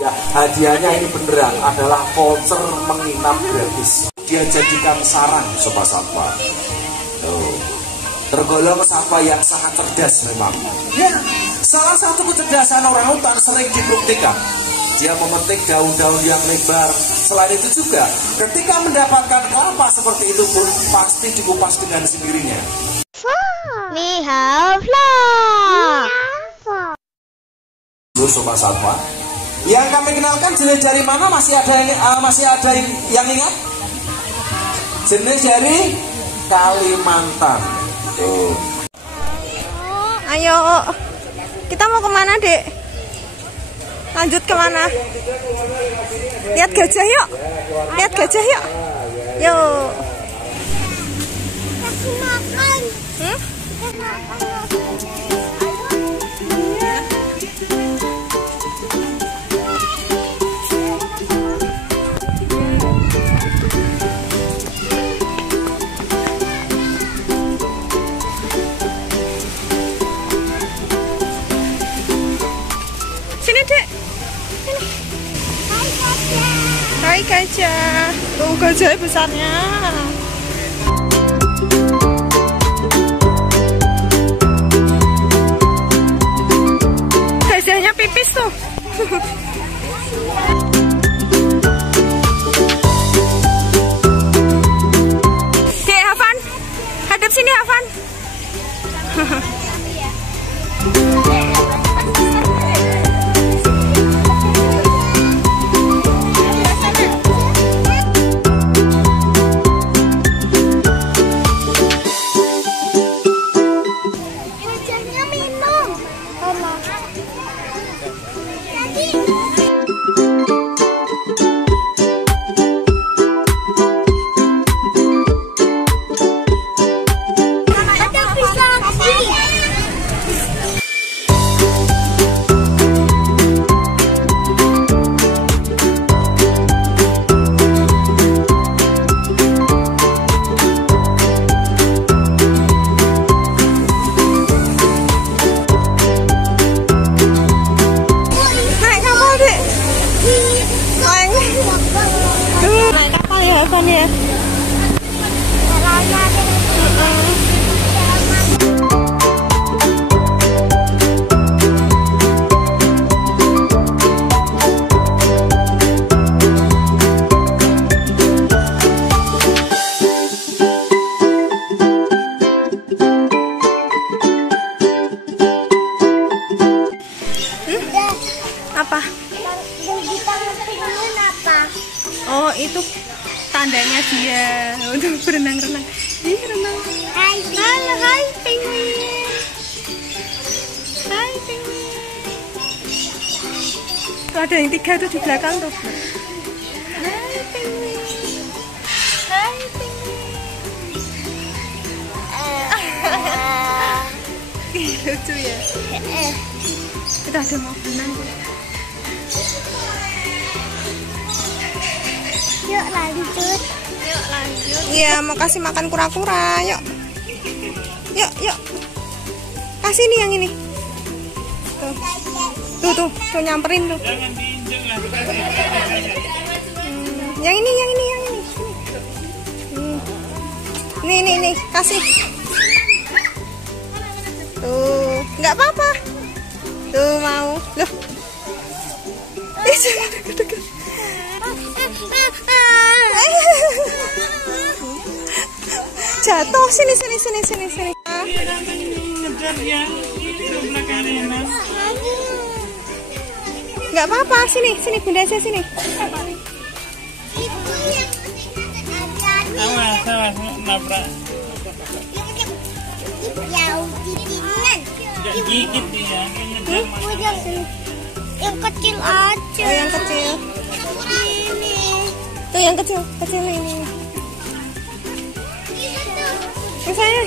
Ya, hadiahnya ini beneran adalah voucher menginap gratis. Dia jadikan sarang Sobat Satwa. Tergolong satwa yang sangat cerdas memang. Ya, salah satu kecerdasan orangutan sering dibuktikan. Dia memetik daun-daun yang lebar. Selain itu juga, ketika mendapatkan kelapa seperti itu pun pasti dikupas dengan sendirinya. We have vlog. Sobat Satwa, yang kami kenalkan jenis dari mana? Masih ada yang ingat? Jenis dari Kalimantan. Tuh. Ayo, kita mau kemana, Dek? Lanjut kemana? Lihat gajah yuk. Lihat gajah yuk. Yuk. Kasih makan. Sini, Dek. Sini. Hai gajah. Tuh gajah besarnya. Gajahnya pipis tuh. Dek, Hafan. Hadap sini, Hafan. Gajahnya minum. Ada pisang. Naik kapal, Dek. Naik kapal ya, Hafan ya. Apa? Oh, itu tandanya dia untuk berenang-renang. Ih, renang. Halo, hai penguin. Hai penguin. Tuh ada yang 3 tuh di belakang tuh. Hai penguin. Hai penguin. Ih, lucu ya. Kita ada mau berenang. Yuk lanjut. Yuk lanjut. Iya, mau kasih makan kura-kura. Yuk. Yuk, yuk. Kasih nih yang ini. Tuh nyamperin tuh. Jangan diinjek lah. Yang ini. Nih, kasih. Tuh, nggak apa-apa. Tuh mau. Loh. Jangan deket-deket. Jatuh, sini. Ngejar ya. Itu belakang Rena. Nggak apa-apa, sini bunda aja sini. Awas nabrak. Jangan gigit dia. Ngejar makan. Yang kecil aja. Oh, yang kecil. Ini. Tuh yang kecil ini. Saya.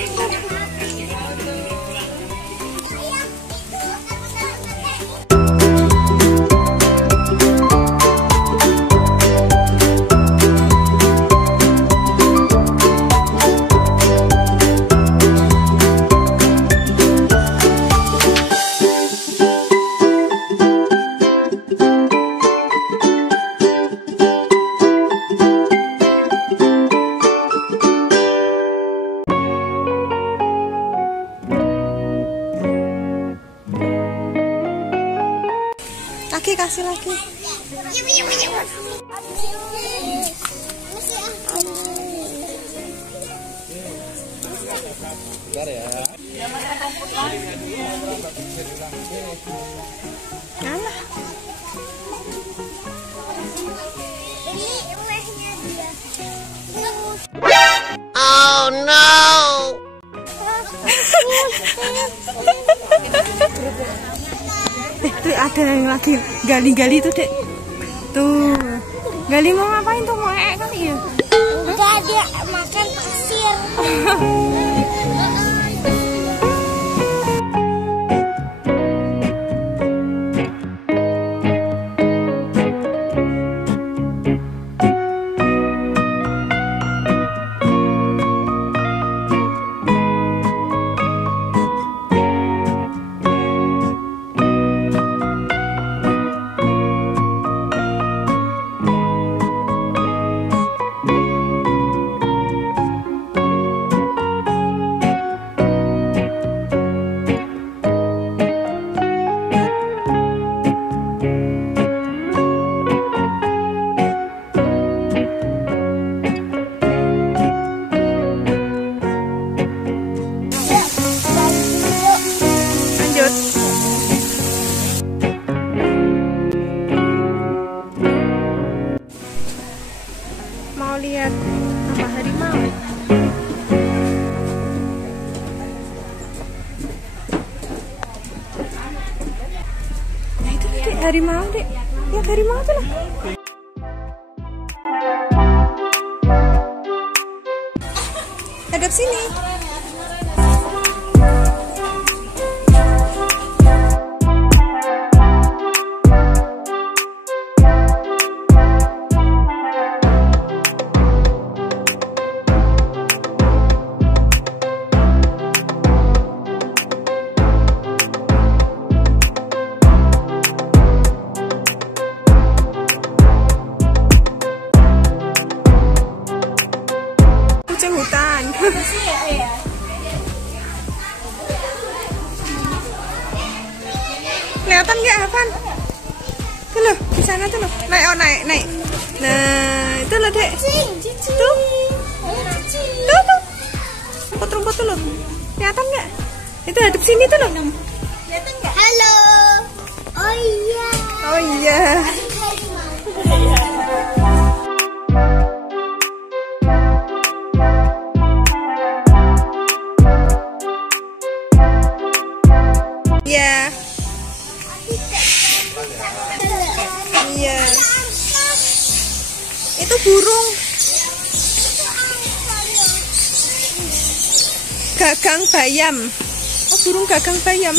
Kasih lagi. Bentar ya. Alah. Ini olehnya dia. Oh no! Tuh ada yang lagi gali-gali tuh, Dek. Tuh. Gali mau ngapain tuh? Mau kali ya? Enggak, dia makan pasir. Mau lihat apa harimau? Nah itu Dek, harimau Dek. Lihat harimau tuh lah. Hadap sini. Kucing hutan. Kelihatan nggak Afan? Tuh loh, di sana tuh loh. Naik, oh naik. Nah, itu loh Dek. Tuh. Tuh. Rumput-rumput tuh loh. Kelihatan nggak? Itu hadap sini tuh loh. Kelihatan nggak? Halo. Oh iya. Oh iya. Iya. Iya. Itu burung. Gagang bayam. Oh, burung gagang bayam.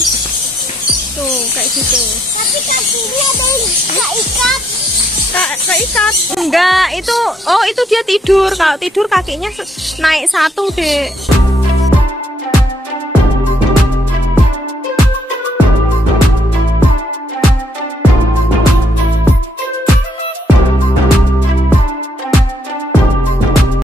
Tuh, kayak gitu. Tapi kakinya ada nggak ikat. Tak ikat. Enggak, itu dia tidur. Kalau tidur kakinya naik satu, Dek.